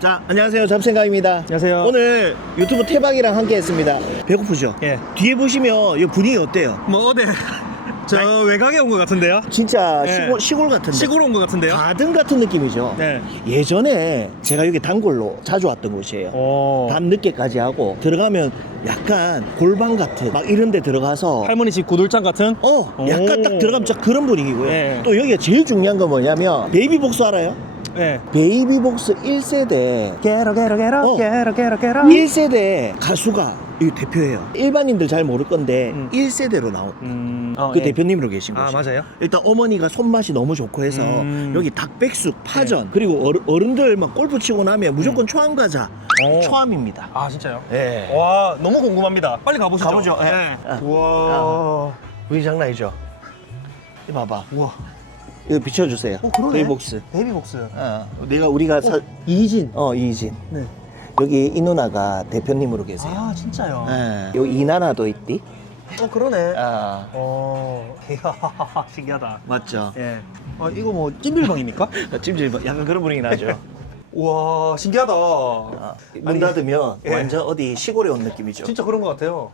자, 안녕하세요. 잡생각입니다. 안녕하세요. 오늘 유튜브 태박이랑 함께 했습니다. 배고프죠? 예. 뒤에 보시면 이 분위기 어때요? 뭐 어디 저 외곽에 온 것 같은데요? 진짜 예. 시골, 시골 같은데. 시골 온 것 같은데요? 가든 같은 느낌이죠? 네. 예전에 제가 여기 단골로 자주 왔던 곳이에요. 어. 밤 늦게까지 하고 들어가면 약간 골방 같은 막 이런 데 들어가서 할머니 집 구들장 같은? 어 약간 오. 딱 들어가면 진짜 그런 분위기고요. 예. 또 여기가 제일 중요한 건 뭐냐면 베이비복스 알아요? 예. 베이비복스 1세대 게로 게로 게로 어. 게로 게로 게로 1세대 가수가 이 대표예요. 일반인들 잘 모를 건데 음. 1세대로 나온 음. 어, 그 예. 대표님으로 계신 아 거죠. 맞아요? 일단 어머니가 손맛이 너무 좋고 해서 음. 여기 닭백숙, 파전 그리고 어르, 어른들 막 골프 치고 나면 무조건 초암 과자 오. 초암입니다. 아 진짜요? 예. 와 너무 궁금합니다. 빨리 가보시죠. 가보죠. 예. 네. 아. 우와. 우리 장난이죠. 이 봐봐. 우와. 이거 비춰주세요. 어, 그러네. 베이복스. 베이비복스. 어, 내가 우리가 사, 이진. 어 이진 네. 여기 이 누나가 대표님으로 계세요. 아 진짜요? 예. 요 이나나도 있디. 어 그러네. 아 어. 이야 신기하다. 맞죠. 예. 아 이거 뭐 찜질방입니까? 찜질 약간 그런 분위기 나죠. 우와 신기하다. 아, 문 아니, 닫으면 예. 완전 어디 시골에 온 느낌이죠. 진짜 그런 것 같아요.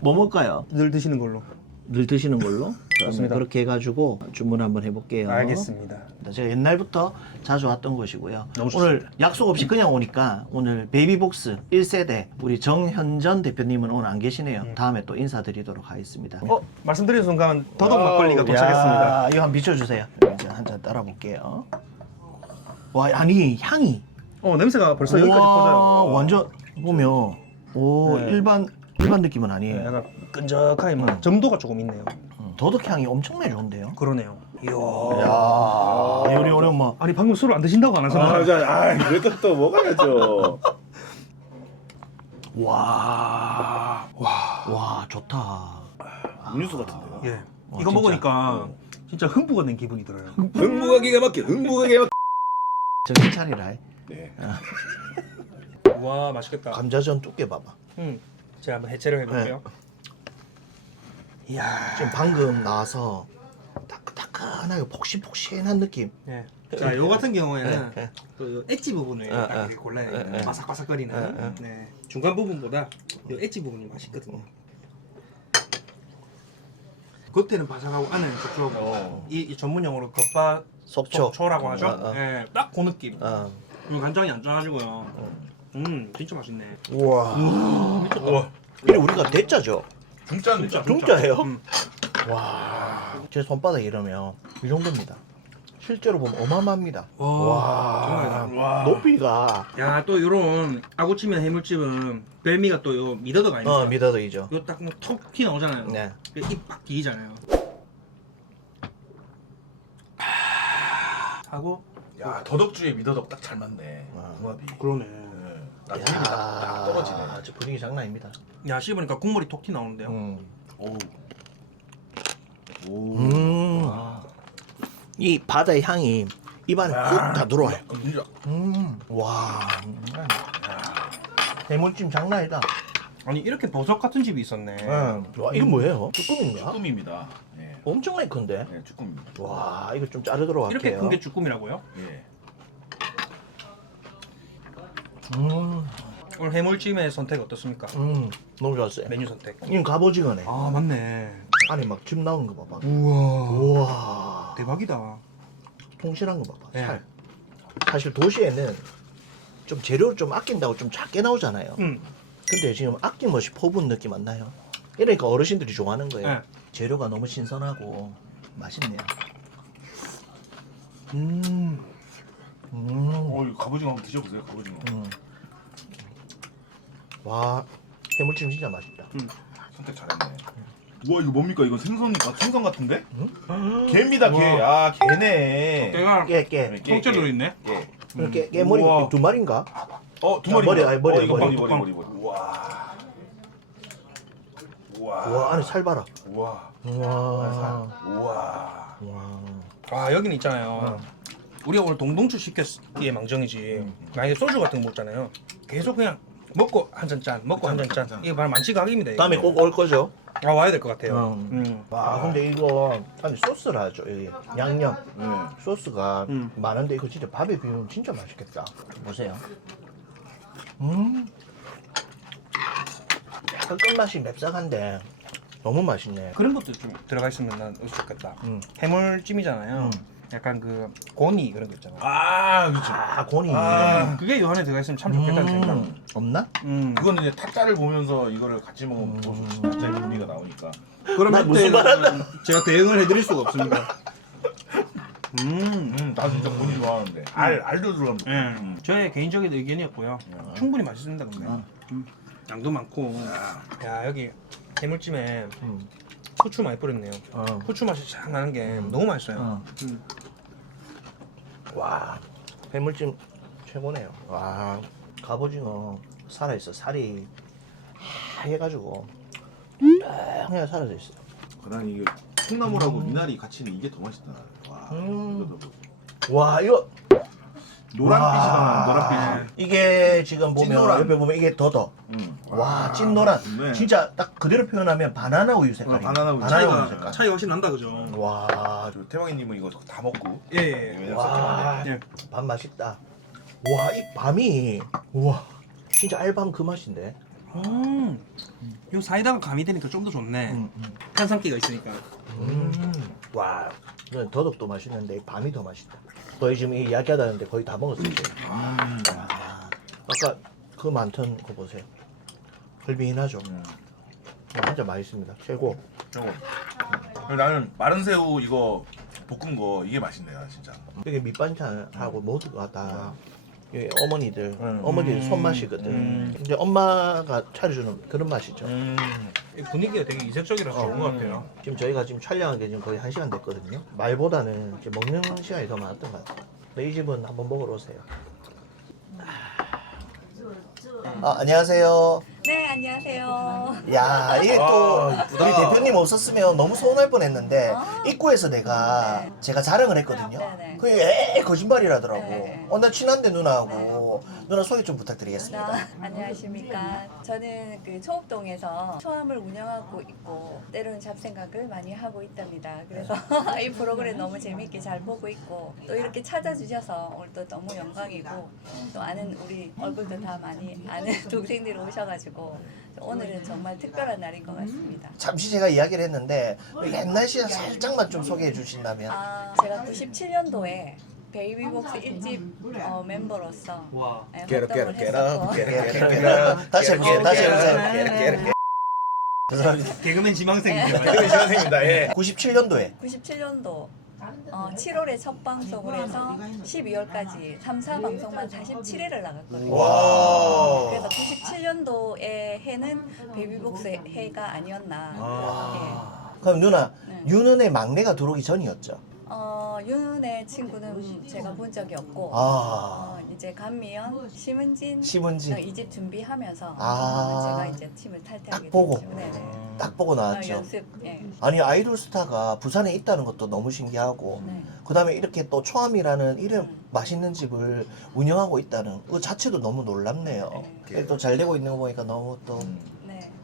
뭐 먹을까요? 늘 드시는 걸로. 늘 드시는 걸로. 좋습니다. 그렇게 해가지고 주문 한번 해볼게요. 알겠습니다. 제가 옛날부터 자주 왔던 곳이고요. 너무 오늘 약속 없이 그냥 오니까 오늘 베이비복스 1세대 우리 정현전 대표님은 오늘 안 계시네요. 다음에 또 인사드리도록 하겠습니다. 어 말씀드린 순간 더덕 막걸리가 도착했습니다. 야, 이거 한번 비춰주세요. 이제 한잔 따라 볼게요. 와 아니 향이 어 냄새가 벌써 여기까지 우와, 퍼져요. 완전 보면 오 네. 일반 일반 느낌은 아니에요. 네, 약간 끈적하게 막 점도가 조금 있네요. 음, 더덕 향이 엄청나게 좋은데요. 그러네요. 이야. 야, 우리 오늘 뭐 아니 방금 술을 안 드신다고 안 하셨나요? 아, 자, 아, 또 먹어야죠. 와, 와, 와 좋다. 음료수 같은데요. 예. 어, 이거 진짜. 먹으니까 진짜 흥부가 낸 기분이 들어요. 흥부가 기가 막혀. 흥부가 기가 막혀. 정신 차리라. 네. 와 맛있겠다. 감자전 두께 봐봐. 음. 제가 한번 해체를 해볼게요. 이야. 지금 방금 나와서 따끈따끈하게 폭신폭신한 느낌. 예. 자, 요 같은 경우에는 네, 네. 그 엣지 부분을 네, 딱 네. 이렇게 골라야 네, 돼요. 네. 바삭바삭거리는. 네, 네. 네. 중간 부분보다 요 엣지 부분이 맛있거든요. 겉에는 바삭하고 안에는 촉촉하고 어. 이, 이 전문 용어로 겉바 섭초. 속초라고 하죠. 어, 어. 예, 딱 그 느낌. 어. 그리고 간장이 안 짜가지고요. 음, 진짜 맛있네. 우와. 미쳤다. 이게 우리가 대짜죠. 중짜입니다. 중짜예요? 음. 와. 제 손바닥 이러면 이 정도입니다. 실제로 보면 어마어마합니다. 와, 정말. 와. 높이가 야, 또 요런 아구찜이나 해물찜은 별미가 또 요 미더덕 아닙니까? 어 미더덕이죠. 요딱톡 튀어나오잖아요. 네. 입빡 비잖아요. 하고 야, 더덕주에 미더덕 딱 잘 맞네. 아. 궁합이. 그러네. 딱, 딱 떨어지네. 저 분위기 장난 아닙니다. 야 씹으니까 국물이 톡 튀 나오는데요. 음. 오. 오. 음. 이 바다의 향이 입안에 훅 다 들어와요. 아, 진짜. 음. 와. 해물찜 장난 아니다. 아니 이렇게 버섯 같은 집이 있었네. 응. 와, 이건 뭐예요? 쭈꾸미인가? 쭈꾸미입니다. 예. 엄청나게 큰데? 네, 쭈꾸미입니다. 와, 이거 좀 자르도록 할게요. 이렇게 큰 게 주꾸미라고요? 예. 음, 오늘 해물찜의 선택 어떻습니까? 음, 너무 좋았어요. 메뉴 선택. 이건 갑오징어네. 아 맞네. 안에 막즙 나온 거 봐봐. 우와. 우와. 대박이다. 통실한 거 봐봐. 네. 살. 사실 도시에는 좀 재료를 좀 아낀다고 좀 작게 나오잖아요. 음. 근데 지금 아낌없이 퍼부은 느낌 안 나요? 이러니까 어르신들이 좋아하는 거예요. 네. 재료가 너무 신선하고 맛있네요. 음. 음. 어, 이거 갑오징어 한번 드셔보세요. 갑오징어. 음. 와, 해물찜 진짜 맛있다. 선택 잘했네. 우와 이거 뭡니까? 이거 생선이가 생선 같은데? 음? 개입니다 개. 아 개네. 깨가 깨, 깨. 네, 깨, 통째로 깨. 들어있네. 개. 이렇게 깨머리 우와. 두 마리인가? 어, 두 아, 마리. 머리, 아니, 머리, 어, 이거 머리. 머리, 머리, 머리, 머리. 우와. 우와. 와, 안에 살 봐라. 우와. 우와. 우와. 와. 아 여기는 있잖아요. 우리가 오늘 동동주 시켰기에 망정이지. 만약에 소주 같은 거 먹잖아요. 계속 그냥 먹고 한 잔 짠, 먹고 한 잔 짠. 짠. 이게 말 만취가 각입니다. 이거. 다음에 꼭 올 거죠? 아 와야 될 것 같아요. 음. 음. 와, 근데 이거 안에 소스를 하죠. 여기 양념. 네. 소스가 음. 많은데 이거 진짜 밥에 비우면 진짜 맛있겠다. 보세요. 음. 끝맛이 맵싹한데 너무 맛있네. 그런 것도 좀 들어가 있으면 난 좋겠다. 음. 해물찜이잖아요. 음. 약간 그 고니 그런 거 있잖아. 아 그렇지. 아, 곤이. 아. 그게 요 안에 들어가 있으면 참 좋겠다는 생각. 음. 없나? 음. 이거는 이제 타짜를 보면서 이거를 같이 먹으면 더 좋지. 타짜의 의미가 나오니까. 그럼 나 무슨 말 이때는 제가 대응을 해드릴 수가 없습니다. 음. 음, 나 진짜 본인 좋아하는데. 알 알도 들어가면. 예. 음. 저의 개인적인 의견이었고요. 음. 충분히 맛있습니다, 근데. 음. 음. 양도 많고. 야 여기 해물찜에 음. 후추 많이 뿌렸네요. 어. 후추 맛이 쫙 나는 게 너무 맛있어요. 어. 음. 와, 해물찜 최고네요. 와, 갑오징어 살아 있어. 살이 하얘가지고 탕에 살아져 있어. 난 이게 콩나물하고 미나리 같이 있는 이게 더 맛있다. 와. 음. 이거 와, 이거 노란빛이 와. 나. 노란빛이. 이게 지금 보면 찐노란. 옆에 보면 이게 더더. 음. 와, 찐노란. 네. 진짜 딱 그대로 표현하면 바나나 우유 색깔이. 어, 바나나 우유. 바나나 우유 색깔. 차이가 훨씬 난다, 그죠? 와, 저 태왕이님은 이거 다 먹고. 예, 예. 왜냐면 와, 예. 밤 맛있다. 와, 이 밤이 와, 진짜 알밤 그 맛인데. 음. 요 사이다가 가미되니까 좀 더 좋네. 음, 음. 탄산기가 있으니까. 음. 와, 더덕도 맛있는데 이 밤이 더 맛있다. 거의 지금 이 이야기하다는데 거의 다 먹었어요. 음. 아, 아까 그 많던 거 보세요. 헐빈하죠. 음. 와, 진짜 맛있습니다. 최고. 저거. 그리고 나는 마른 새우 이거 볶은 거 이게 맛있네, 요 진짜. 이게 밑반찬하고 모두가 다 이게 어머니들, 음. 어머니들 음. 손맛이거든. 음. 이제 엄마가 차려주는 그런 맛이죠. 음. 이 분위기가 되게 이색적이라서 좋은 것 음. 같아요. 지금 저희가 지금 촬영한 게 지금 거의 한 시간 됐거든요. 말보다는 이제 먹는 시간이 더 많았던 것 같아요. 근데 이 집은 한번 먹으러 오세요. 아, 안녕하세요. 네, 안녕하세요. 야, 이게 또 아, 우리 대표님 없었으면 너무 서운할 뻔했는데 아. 입구에서 내가 네. 제가 자랑을 했거든요. 네네. 그게 에 거짓말이라더라고. 네. 어, 나 친한데 누나하고 누나 소개 좀 부탁드리겠습니다. 나, 안녕하십니까. 저는 그 초읍동에서 초암을 운영하고 있고 때로는 잡생각을 많이 하고 있답니다. 그래서 이 프로그램 너무 재밌게 잘 보고 있고 또 이렇게 찾아주셔서 오늘 또 너무 영광이고 또 아는 우리 얼굴도 다 많이 아는 동생들이 오셔가지고 오늘은 정말 특별한 날인 것 같습니다. 잠시 제가 이야기를 했는데 옛날 시절 살짝만 좀 소개해 주신다면. 아, 제가 97년도에 베이비복스 1집 어, 멤버로서 와. 네, 깨르 깨르 활동을 깨르 했었고 깨르 깨르 깨르 다시 해볼게요. 다시 해보세요. 네. 죄송합니다. 개그맨 지망생이죠. 네, 시간생입니다. 예. 97년도에 97년도 어, 7월에 첫 방송을 해서 12월까지 3, 4방송만 47회를 나갔거든요. 와. 그래서 97년도의 해는 베이비복스 해가 아니었나. 아. 그럼 누나 네. 윤은의 막내가 들어오기 전이었죠. 어, 윤의 친구는 제가 본 적이 없고 아. 어, 이제 감미연, 심은진 심은진 이 집 준비하면서 아. 제가 이제 팀을 탈퇴하게 딱 보고. 됐죠. 네 네. 딱 보고 어, 나왔죠. 연습. 예. 아니 아이돌 스타가 부산에 있다는 것도 너무 신기하고 네. 그다음에 이렇게 또 초암이라는 이름 음. 맛있는 집을 운영하고 있다는 그 자체도 너무 놀랍네요. 네. 또 잘 되고 있는 거 보니까 너무 또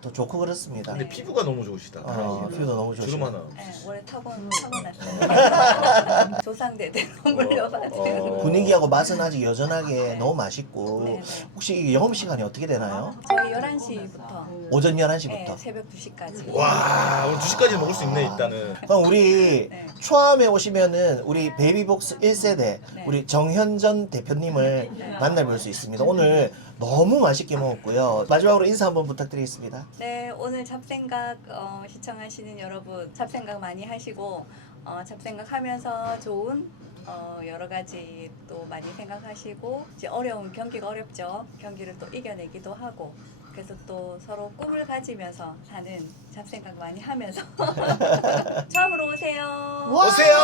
또 네. 좋고 그렇습니다. 근데 피부가 너무 좋으시다. 어, 피부도 너무 좋으시고. 주름 하나. 네, 원래 타곤 타고났어요. 조상대대로 물려받은. 어. 분위기하고 맛은 아직 여전하게 네. 너무 맛있고 네, 네. 혹시 이 영업 시간이 어떻게 되나요? 저희 11시부터 오전 네, 11시부터. 새벽 2시까지. 와, 오늘 2 시까지 먹을 수 있네, 일단은. 그럼 우리 네. 초암에 오시면은 우리 베이비복스 1세대 네. 우리 정현전 대표님을 네. 만나볼 수 있습니다. 오늘 너무 맛있게 먹었고요. 마지막으로 인사 한번 부탁드리겠습니다. 네, 오늘 잡생각 어, 시청하시는 여러분 잡생각 많이 하시고 어, 잡생각 하면서 좋은 어, 여러 가지 또 많이 생각하시고 이제 어려운 경기가 어렵죠. 경기를 또 이겨내기도 하고 그래서 또 서로 꿈을 가지면서 사는 잡생각 많이 하면서 처음으로 오세요. 오세요!